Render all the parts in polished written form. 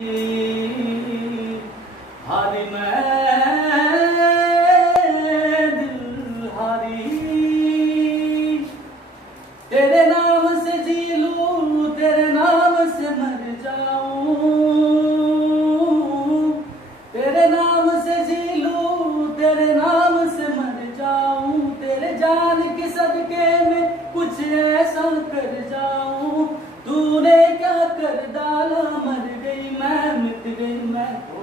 हारी मैं दिल हारी, तेरे नाम से जी लूं, तेरे नाम से मर जाऊं, तेरे नाम से जी लूं, तेरे नाम से मर जाऊं, तेरे जान के सदके में कुछ ऐसा कर जाऊं। तूने क्या कर डाला, मर गई मैं, मिट गई मैं, ओ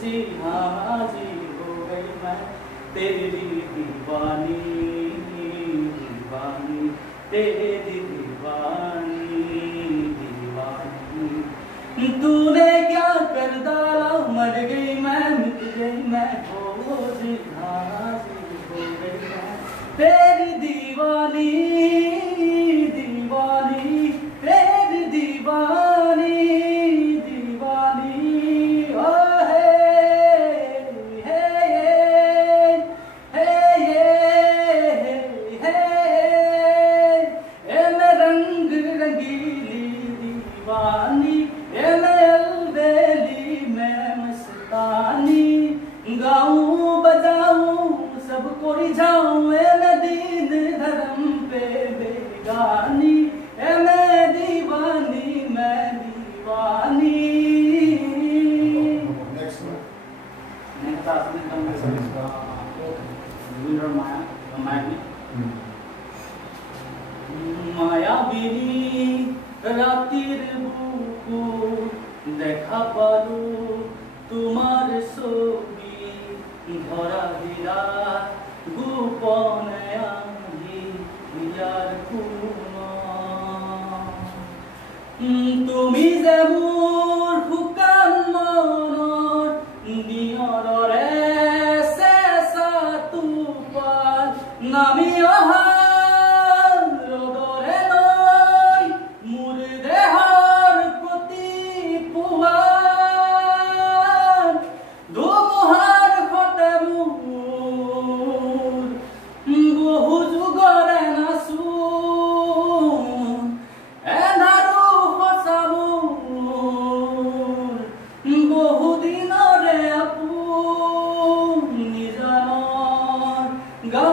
जी हाँ जी हो गई मैं, तेरी दीवानी दीवानी, तेरी दीवानी दीवानी। तूने क्या कर डाला, मर गई मैं, मिट गई मैं, ओ जी हाँ जी हो गई मैं, तेरी दीवानी दीवानी, तेरी दीवानी दीवानी। ओ हे हे हे हे ए मैं रंग रंगीली दीवानी, ए मैं अलबेली मैं मस्तानी, गाऊं बजाऊं सबको रिझाऊं, ए मैं दीन धर्म पे बेगानी, ए मैं दीवानी मैं दीवानी। মায়াবিনী রাতির বুকু দেখা পালু তোমার ছবি, ধরা দিলা গোপনে আমি হিয়ার কোনো, তুমি যে মোৰ শুকান মনৰ নিয়ৰৰে চেঁচা টোপাল নামি অহা ৰ'দৰে লৈ মোৰ দেহৰ প্ৰতি পোহাৰ, ধুমুহাৰ সতে মোৰ বহু যুগৰে নাচোন, এন্ধাৰো সঁচা মোৰ বহু দিনৰে আপোন নিজানৰ গা